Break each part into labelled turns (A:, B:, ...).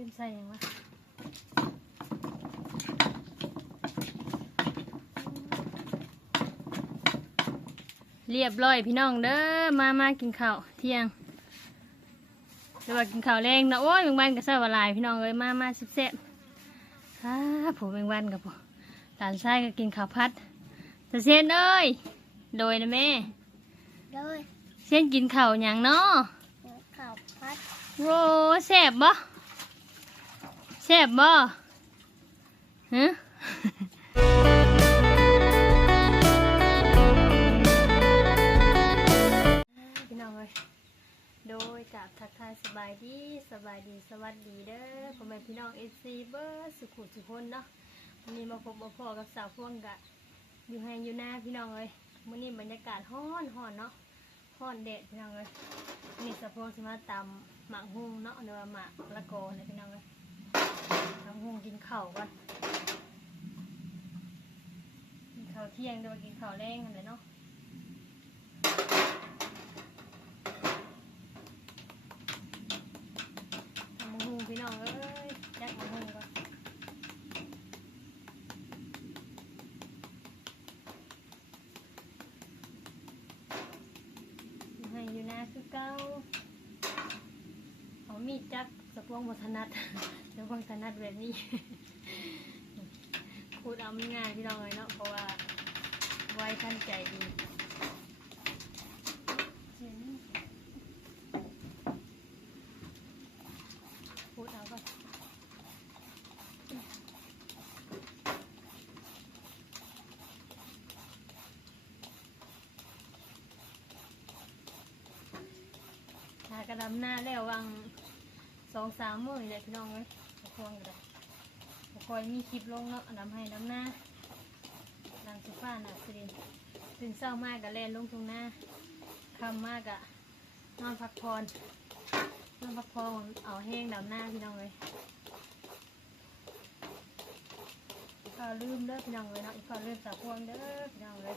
A: ลืมใส่หยังวะเรียบร้อยพี่น้องเด้อมามากินข้าวเที่ยงเดี๋ยวว่ากินข้าวแรงนะโอ้ยแมงวันกับเส้าลายพี่น้องเอ้ยมามาสิบเซนอ่าผมแมงวันกับผมหลานชายก็กินข้าวพัดแต่เส้นเอ้ยโดยนะแม่
B: โดย
A: เส้นกินข้าวหยังเนาะ
B: ข่าวพัด
A: โว้แซ่บบ่แซ่บบ่ฮะพี่น้องเลยโดยกับทักทายสบายดีสบายดีสวัสดีเด้อพ่อแม่พี่น้องเอซีเบอร์สุขุสุคนเนาะวันนี้มาพบมาพอกับสาวพ่วงกะ อยู่แหงอยู่หน้าพี่น้องเลยมื้อนี้บรรยากาศฮ้อนฮ้อนเนาะฮ้อนแดดพี่น้องเลยนี่สาวพ่วงสิมาตำหมากฮุงเนาะหรือว่าหมากละกอเลยพี่น้องเลย ทำหุงกินข้าวก่อนกินข้าวเที่ยงเดี๋ยวกินข้าวแรงกันเลยเนาะ ทำมะฮุงพี่น้องเอ้ยแจกมะฮุงก่อนให้อยู่นะคือเก้าเอามีด จักสะพวงบถนัดสะพวว่องถนัดแบบนี้พูดเอาไม่ง่ายพี่น้องเลยเนาะเพราะว่าไว้ท่านใจดีเสียงนี่พูดเอาก่อนหากระดำหน้าแล้ววัง สองสามมื้อนี่แหละพี่น้องเลยบพวงอยู่เลยบคอยมีคลิปลงเนาะดำให้ดำหน้าดังสุฟ้าน่ะสิรินตื่นเศร้ามากกะแล่นลงตรงหน้าคำมากกะนอนพักผ่อนนอนพักผ่อนเอาแห้งดำหน้าพี่น้องเลยก็ลืมเด้อพี่น้องเลยเนาะอีกก็ลืมสาวพวงเด้อพี่น้องเลย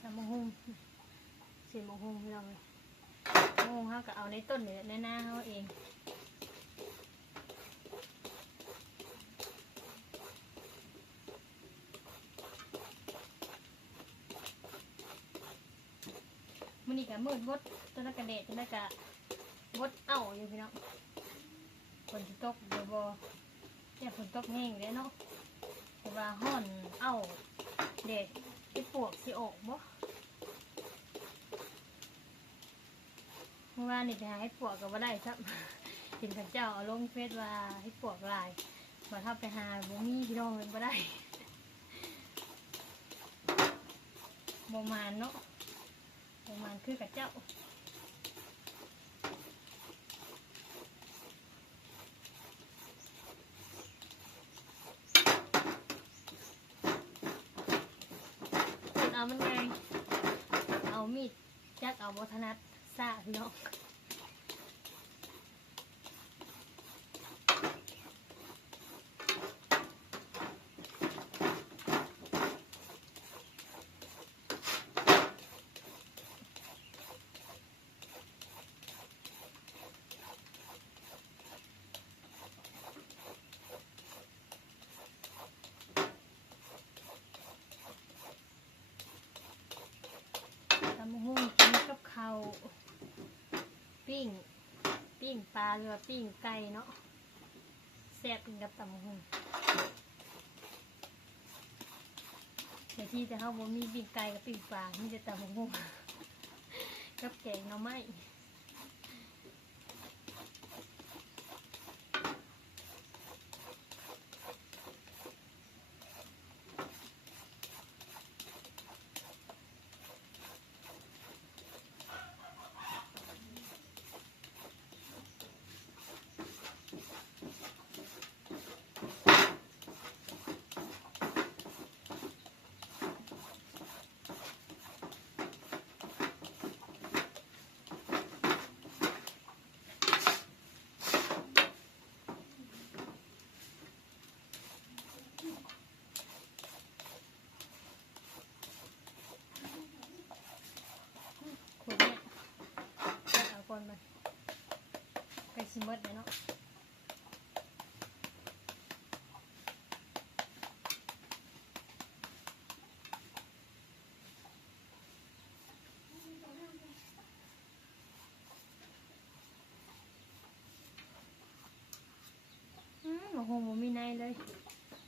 A: ทำมะฮุงเสียมะฮุงพี่น้องเลยมะฮุงเขาก็เอาใน ต้นนี่แหละในหน้าเขาเองมันนี่กะมืดวดต้นกระเดดต้นกะวดเอ้าอยู่พี่น้องฝนตกเดี๋ยวบอเนี่ยฝนตกแห้งเลยเนาะแต่ว่าห้อนเอ้าเด็ดไอ้ปวกสิออกบ่ มื่อวานนี่ไปหาให้ปวกกับว่าได้ครับเห็นข้าเจ้าเอาลงเฟซว่าให้ปวกลายมาถ้าไปหาบ่มีพี่น้องเลยบ่ได้บ่มานเนาะบ่มานคือกับเจ้าเอามันไงเอามีดจักเอาบทนัด ซ่าพี่น้องตำหุ่งกินกับข้าวปิ้ง ปิ้งปลาหรือว่าปิ้งไก่เนาะแซ่บกินกับตำหุ่งแต่ที่จะเข้าบ่มีปิ้งไก่กับปิ้งปลาที่จะตำหุ่นกับแกงหน่อไม้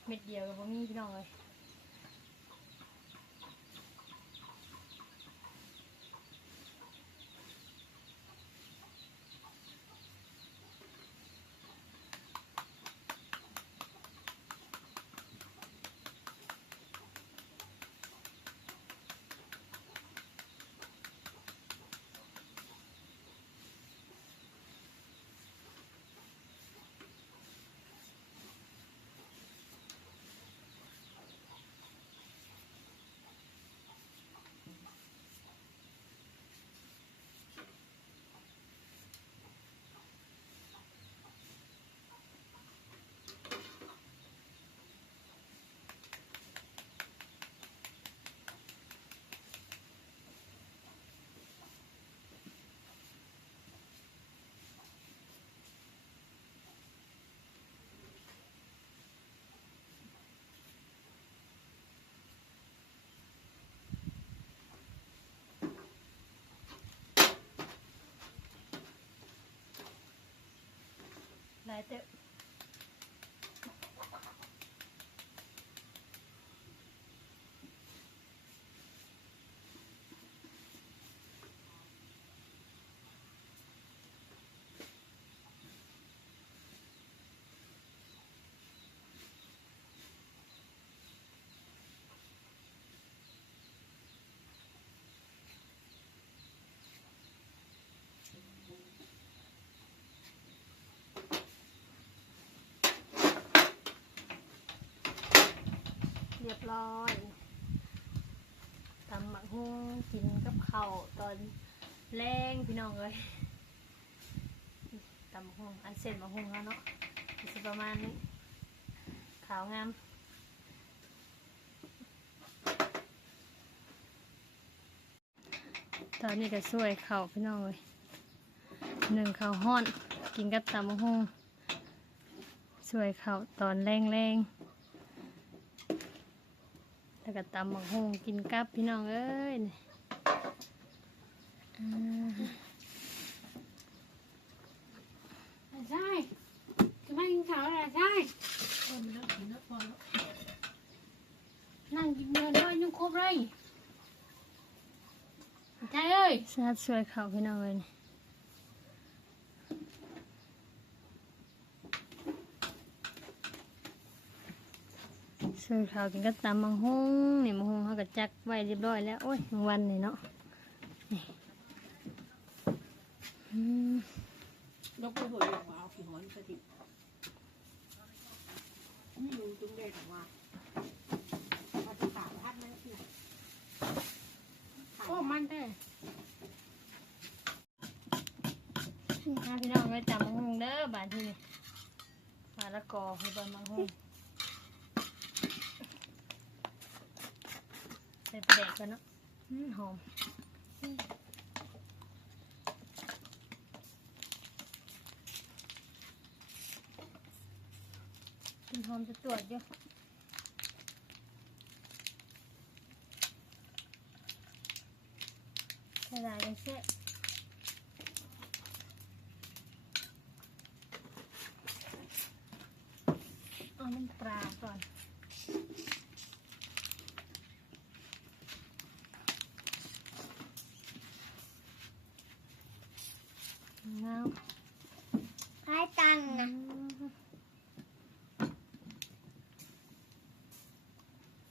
A: เม็ดเดียวกับบ่มีพี่น้องเลย หล ร้อยตำหมักฮุ้งกินกับข้าวตอนแรงพี่น้องเลยตำหมักฮุ้งอันเสร็จหมักฮุ้งแล้วเนาะสิประมาณนี้ขาวงามตอนนี้ก็ช่วยข้าวพี่น้องเลยหนึ่งข้าวห้อน กินกับตำหมักฮุ้งช่วยข้าวตอนแรงๆ แล้วก็ตำหมักฮงกินกับพี่น้องเอ้ยนี่อ่า
B: ใช่จะไม่กินข้าวอะไรใช่นั่งกินเดินด้วยยังครบเลยใช่เอ้ย
A: แซ่บช่วยเขาพี่น้องเอ้ย ช่วยเขากินกับตำหมักฮงนี่มักฮงเขาก็จักไว้เรียบร้อยแล้วโอ้ยรางวันนี่เนาะนี่อืม
C: ยกไปหัวอย่างว่าเอาขี้หอนสถิตไม่รู้จุงเด็ดว่าเอาจะขาดพัดนั่นคือ
B: โอ้มันเด้อา
A: พี่น้องเอ้ยตำมักฮงเด้อบานที่นี่มาละกอคือบานมักฮง ส่แปลกกันเนาะอืมหอมกินหอมจะตรวจอยู่ใส่ลายยังเช่เอาน้ำปลาก่อน แล้ว
B: ให้ตังนะ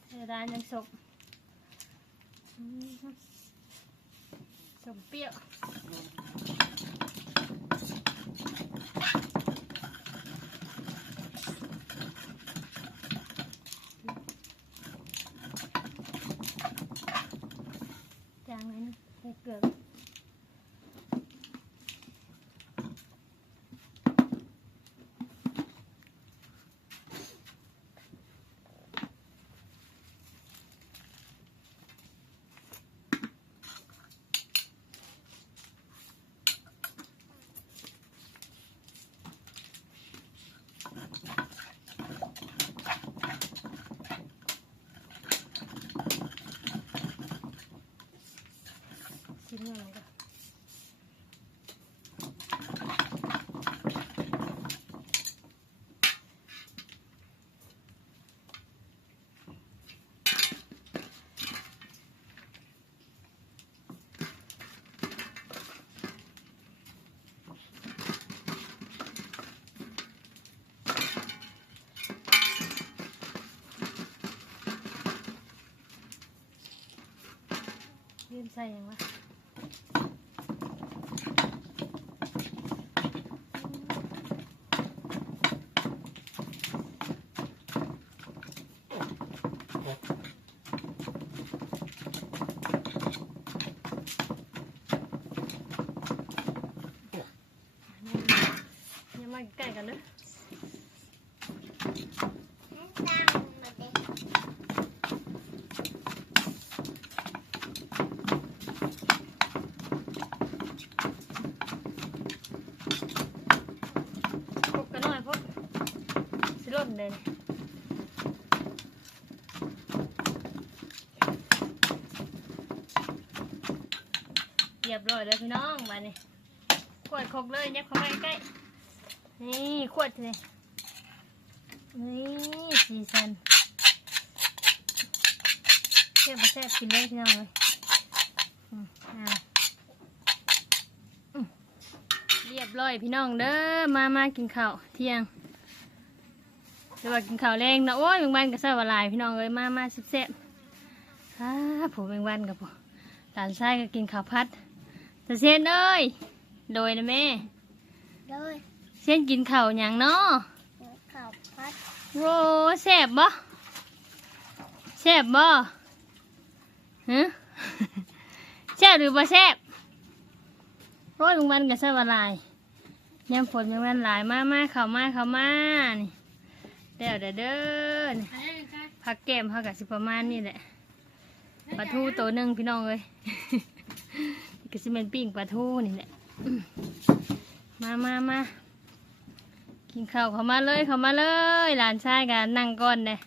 A: ใส่ร้านยังสกสมเปรี้ยวจางเลยนะใส่เกลือ กินเงินก็ยืมใส่ยังวะอย่ามาใกล้กันเลยพบกันหน่อยพบสิรถเดินเร้อยเลยพี่น้องมานี่ขวดคกเลยยับเข้ามาใกล้นี่ขวดเลยนี่สีสันแซ่บแซ่บกินเลยพี่น้องเลยเรียบร้อยพี่น้องเด้อมามากินข้าวเที่ยงหรือว่ากินข้าวแรงนะโอ้ยแมงวันกับเส้าลายพี่น้องเลยมามาสิบแซ่บๆอ่าผมแมงวันกับผมหลานชายก็กินข้าวพัด ตะเซนเอ้ยโดยนะแม่
B: เลย
A: เส้นกินข้าวหยังเนาะ
B: ข่าวพัด
A: โว้แซ่บบ่แซ่บบ่ฮะแซ่บหรือบ่แซ่บโอ้ยลุงวันกับสวัสลายยามฝนยังวันหลายมามาเข้ามาเข้ามานี่เดี๋ยวเด้อเด้อนี่
B: อะไรกัน
A: ผักแก้มเขากับสิประมาณนี่แหละปลาทูตัวหนึ่งพี่น้องเลย ก็สิเป็นปิ้งปลาทูนี่แหละ มามามากินข้าวเขามาเลยเขามาเลย หลานชายกันนั่งก่อนเลย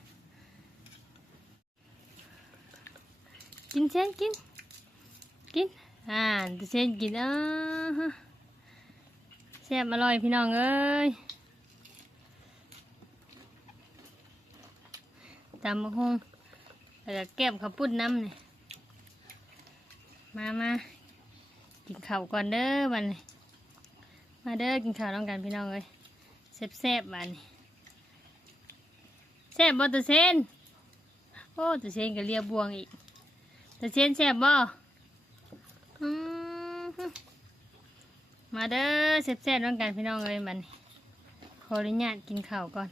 A: กินเช่นกิน กิน อ่าตัวเช่นกินออฮะแซ่บอร่อยพี่น้องเอ้ยตำมะฮงแล้วก็แก้มข้าวปุ้นน้ำเนี่ยมามา กินข้าวก่อนเด้อวันมาเด้อกินข้าวต้องกันพี่น้องเอ้ยแซ่บแซบๆบานแซ่บบ่ตัวเซนโอ้ตัวเซนก็เรียบบวงอีกตัวเซนแซ่บบอมาเด้อแซ่บแซบๆน้องกันพี่น้องเลยมันขออนุญาตกินข้าวก่อน